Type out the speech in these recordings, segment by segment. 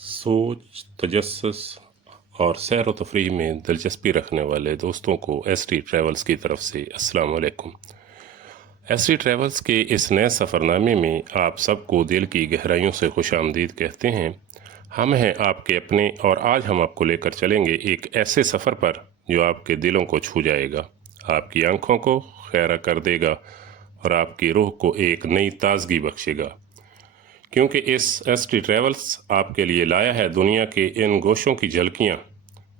सोच, तजस्सुस और सैर व तफरीह में दिलचस्पी रखने वाले दोस्तों को एसटी ट्रैवल्स की तरफ से अस्सलाम वालेकुम। एसटी ट्रैवल्स के इस नए सफ़रनामे में आप सबको दिल की गहराइयों से खुशामदीद कहते हैं। हम हैं आपके अपने और आज हम आपको लेकर चलेंगे एक ऐसे सफ़र पर जो आपके दिलों को छू जाएगा, आपकी आंखों को खैरा कर देगा और आपकी रूह को एक नई ताजगी बख्शेगा। क्योंकि इस एसटी ट्रैवल्स आपके लिए लाया है दुनिया के इन गोशों की झलकियाँ,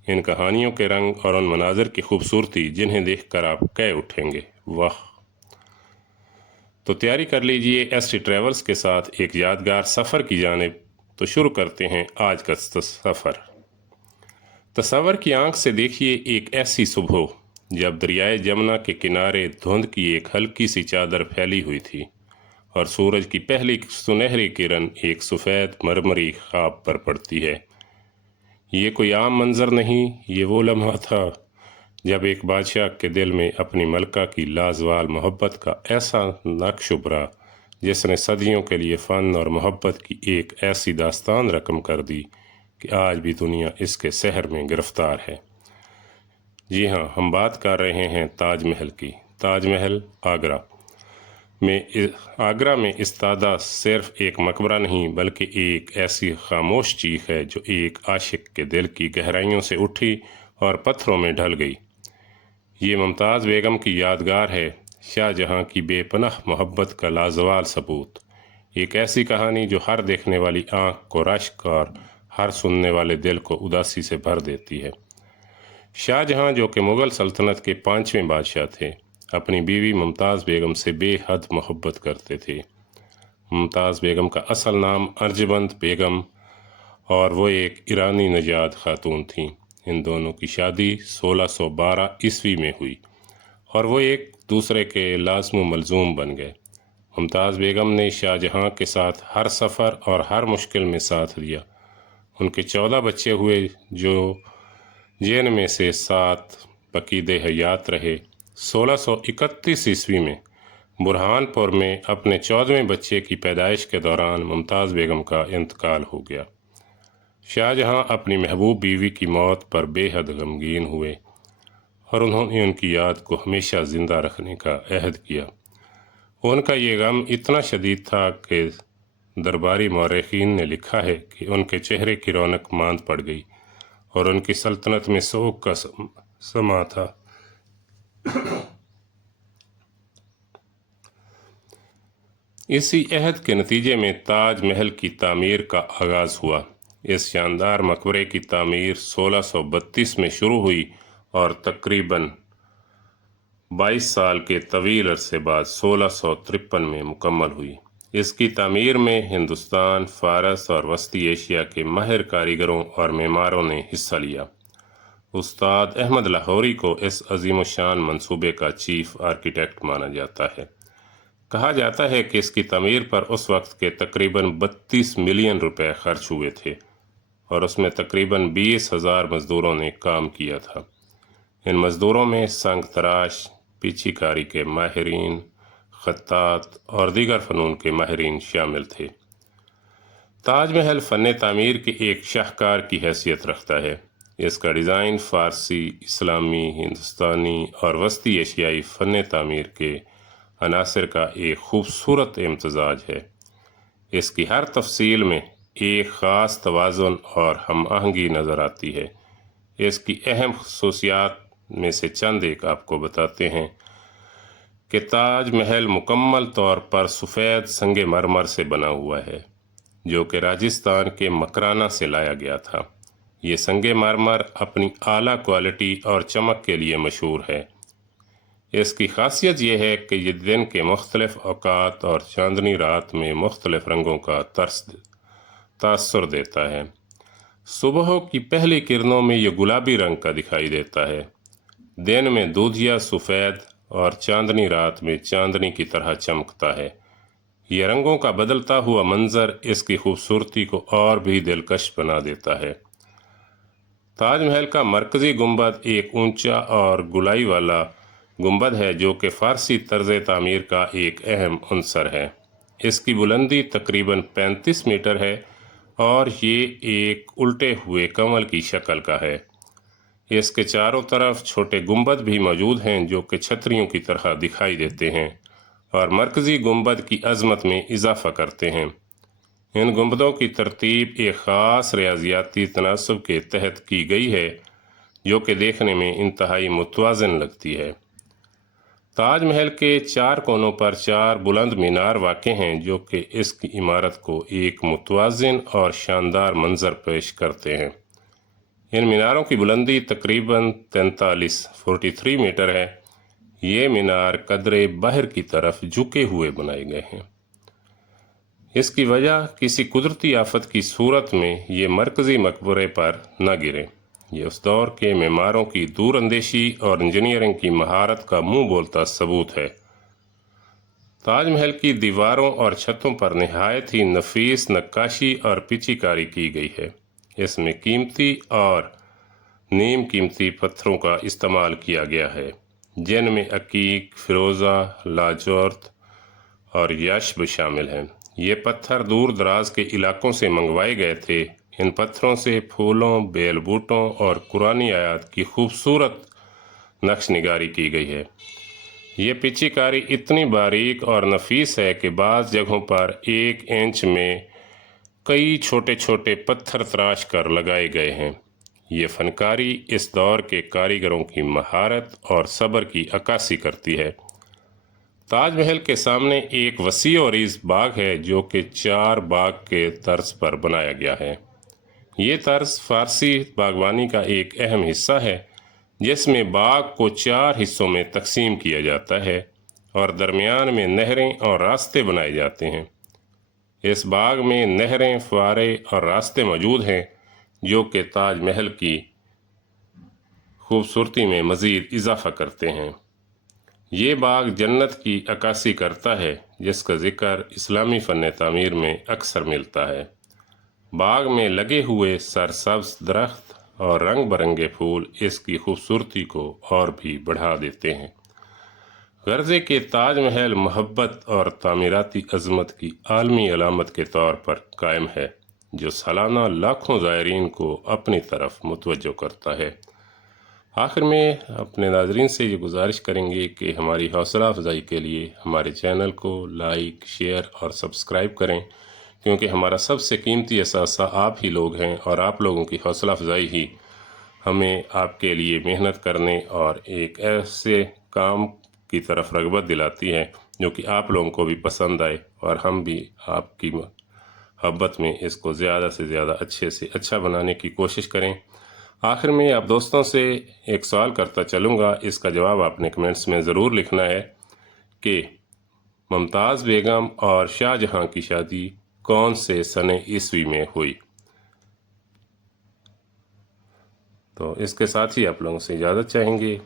इन कहानियों के रंग और उन मनाजिर की खूबसूरती जिन्हें देखकर आप कह उठेंगे वाह। तो तैयारी कर लीजिए एसटी ट्रैवल्स के साथ एक यादगार सफ़र की जानिब। तो शुरू करते हैं आज का सफ़र। तसव्वुर की आंख से देखिए एक ऐसी सुबह जब दरियाए जमुना के किनारे धुंध की एक हल्की सी चादर फैली हुई थी और सूरज की पहली सुनहरी किरण एक सफ़ेद मरमरी ख्वाब पर पड़ती है। ये कोई आम मंजर नहीं, ये वो लम्हा था जब एक बादशाह के दिल में अपनी मलका की लाजवाल मोहब्बत का ऐसा नक्श उभरा जिसने सदियों के लिए फ़न और मोहब्बत की एक ऐसी दास्तान रकम कर दी कि आज भी दुनिया इसके सहर में गिरफ्तार है। जी हाँ, हम बात कर रहे हैं ताज महल की। ताज महल आगरा में इस्तादा सिर्फ एक मकबरा नहीं बल्कि एक ऐसी खामोश चीख है जो एक आशिक के दिल की गहराइयों से उठी और पत्थरों में ढल गई। ये मुमताज़ बेगम की यादगार है, शाहजहां की बेपनाह मोहब्बत का लाजवाल सबूत। एक ऐसी कहानी जो हर देखने वाली आंख को रश्क और हर सुनने वाले दिल को उदासी से भर देती है। शाहजहां जो कि मुग़ल सल्तनत के 5वें बादशाह थे, अपनी बीवी मुमताज़ बेगम से बेहद मोहब्बत करते थे। मुमताज़ बेगम का असल नाम अर्जबंद बेगम और वो एक ईरानी नजाद खातून थीं। इन दोनों की शादी 1612 ईस्वी में हुई और वो एक दूसरे के लाज़िम मलज़ूम बन गए। मुमताज़ बेगम ने शाहजहां के साथ हर सफ़र और हर मुश्किल में साथ दिया। उनके 14 बच्चे हुए जिनमें से 7 पकीदे हयात रहे। 1631 ईस्वी में बुरहानपुर में अपने 14वें बच्चे की पैदाइश के दौरान मुमताज़ बेगम का इंतकाल हो गया। शाहजहां अपनी महबूब बीवी की मौत पर बेहद गमगीन हुए और उन्होंने उनकी याद को हमेशा ज़िंदा रखने का अहद किया। उनका ये गम इतना शदीद था कि दरबारी मौरख़ीन ने लिखा है कि उनके चेहरे की रौनक मांद पड़ गई और उनकी सल्तनत में सोग का समा था। इसी अहद के नतीजे में ताज महल की तामीर का आगाज़ हुआ। इस शानदार मकबरे की तामीर 1632 में शुरू हुई और तकरीबन 22 साल के तवील अरसे बाद 1653 में मुकम्मल हुई। इसकी तामीर में हिंदुस्तान, फ़ारस और वस्ती एशिया के माहिर कारीगरों और मेमारों ने हिस्सा लिया। उस्ताद अहमद लाहौरी को इस अजीम शान मंसूबे का चीफ आर्किटेक्ट माना जाता है। कहा जाता है कि इसकी तमीर पर उस वक्त के तकरीबन 32 मिलियन रुपए खर्च हुए थे और उसमें तकरीबन 20,000 मज़दूरों ने काम किया था। इन मज़दूरों में संग तराश, पीछीकारी के माहिरीन, खत्तात और दीगर फ़नून के माहिरीन शामिल थे। ताजमहल फ़न तामीर की एक शाहकार की हैसियत रखता है। इसका डिज़ाइन फ़ारसी, इस्लामी, हिंदुस्तानी और वस्ती एशियाई फ़न तामीर के अनासर का एक खूबसूरत इम्तजाज है। इसकी हर तफसील में एक ख़ास तवाज़ुन और हम आहंगी नज़र आती है। इसकी अहम खसूसियात में से चंद एक आपको बताते हैं कि ताज महल मुकम्मल तौर पर सफ़ेद संगे मरमर से बना हुआ है जो कि राजस्थान के मकराना से लाया गया था। ये संगे मरमर अपनी आला क्वालिटी और चमक के लिए मशहूर है। इसकी खासियत यह है कि ये दिन के मुख्तलिफ औकात और चांदनी रात में मुख्तलिफ रंगों का तासुर देता है। सुबह की पहली किरणों में ये गुलाबी रंग का दिखाई देता है, दिन में दूधिया सफ़ेद और चांदनी रात में चांदनी की तरह चमकता है। ये रंगों का बदलता हुआ मंजर इसकी खूबसूरती को और भी दिलकश बना देता है। ताजमहल का मरकज़ी गुंबद एक ऊंचा और गुलाई वाला गुंबद है जो कि फ़ारसी तर्ज़ तामीर का एक अहम अंसर है। इसकी बुलंदी तकरीबन 35 मीटर है اور یہ ایک الٹے ہوئے کمل کی شکل کا ہے۔ اس کے چاروں طرف چھوٹے گنبد بھی موجود ہیں جو کہ چھتریوں کی طرح دکھائی دیتے ہیں اور مرکزی گنبد کی عظمت میں اضافہ کرتے ہیں۔ ان گنبدوں کی ترتیب ایک خاص ریاضیاتی تناسب کے تحت کی گئی ہے جو کہ دیکھنے میں انتہائی متوازن لگتی ہے۔ تاج محل کے 4 کونوں پر 4 بلند مینار واقع ہیں جو کہ اس کی عمارت کو ایک متوازن اور شاندار منظر پیش کرتے ہیں۔ ان میناروں کی بلندی تقریباً 43 میٹر ہے۔ یہ مینار قدرے بحر کی طرف جھکے ہوئے بنائے گئے ہیں۔ اس کی وجہ کسی قدرتی آفت کی صورت میں یہ مرکزی مقبرے پر نہ گرے۔ یہ اس دور کے معماروں کی دور اندیشی اور انجینئرنگ کی مہارت کا منہ بولتا ثبوت ہے۔ تاج محل کی دیواروں اور چھتوں پر نہایت ہی نفیس نقاشی اور پیچی کاری کی گئی ہے۔ اس میں قیمتی اور نیم قیمتی پتھروں کا استعمال کیا گیا ہے جن میں عقیق، فیروزہ، لاجورد اور یشب شامل ہیں۔ یہ پتھر دور دراز کے علاقوں سے منگوائے گئے تھے۔ ان پتھروں سے پھولوں، بیل بوٹوں اور قرآنی آیات کی خوبصورت نقش نگاری کی گئی ہے۔ یہ پیچی کاری اتنی باریک اور نفیس ہے کہ بعض جگہوں پر 1 انچ میں کئی چھوٹے چھوٹے پتھر تراش کر لگائے گئے ہیں۔ یہ فنکاری اس دور کے کاریگروں کی مہارت اور صبر کی عکاسی کرتی ہے۔ تاج محل کے سامنے ایک وسیع و عریض باغ ہے جو کہ 4 باغ کے طرز پر بنایا گیا ہے۔ یہ طرز فارسی باغبانی کا ایک اہم حصہ ہے جس میں باغ کو 4 حصوں میں تقسیم کیا جاتا ہے اور درمیان میں نہریں اور راستے بنائے جاتے ہیں۔ اس باغ میں نہریں، فوارے اور راستے موجود ہیں جو کہ تاج محل کی خوبصورتی میں مزید اضافہ کرتے ہیں۔ یہ باغ جنت کی عکاسی کرتا ہے جس کا ذکر اسلامی فن تعمیر میں اکثر ملتا ہے۔ باغ میں لگے ہوئے سرسبز درخت اور رنگ برنگے پھول اس کی خوبصورتی کو اور بھی بڑھا دیتے ہیں۔ غرضے کہ تاج محل محبت اور تعمیراتی عظمت کی عالمی علامت کے طور پر قائم ہے جو سالانہ لاکھوں زائرین کو اپنی طرف متوجہ کرتا ہے۔ آخر میں اپنے ناظرین سے یہ گزارش کریں گے کہ ہماری حوصلہ افزائی کے لیے ہمارے چینل کو لائک، شیئر اور سبسکرائب کریں کیونکہ ہمارا سب سے قیمتی اثاثہ آپ ہی لوگ ہیں اور آپ لوگوں کی حوصلہ افزائی ہی ہمیں آپ کے لیے محنت کرنے اور ایک ایسے کام کی طرف رغبت دلاتی ہے جو کہ آپ لوگوں کو بھی پسند آئے اور ہم بھی آپ کی محبت میں اس کو زیادہ سے زیادہ اچھے سے اچھا بنانے کی کوشش کریں۔ آخر میں آپ دوستوں سے ایک سوال کرتا چلوں گا، اس کا جواب آپ نے کمنٹس میں ضرور لکھنا ہے کہ ممتاز بیگم اور شاہ جہاں کی شادی کون سے سن عیسوی میں ہوئی؟ تو اس کے ساتھ ہی آپ لوگوں سے اجازت چاہیں گے۔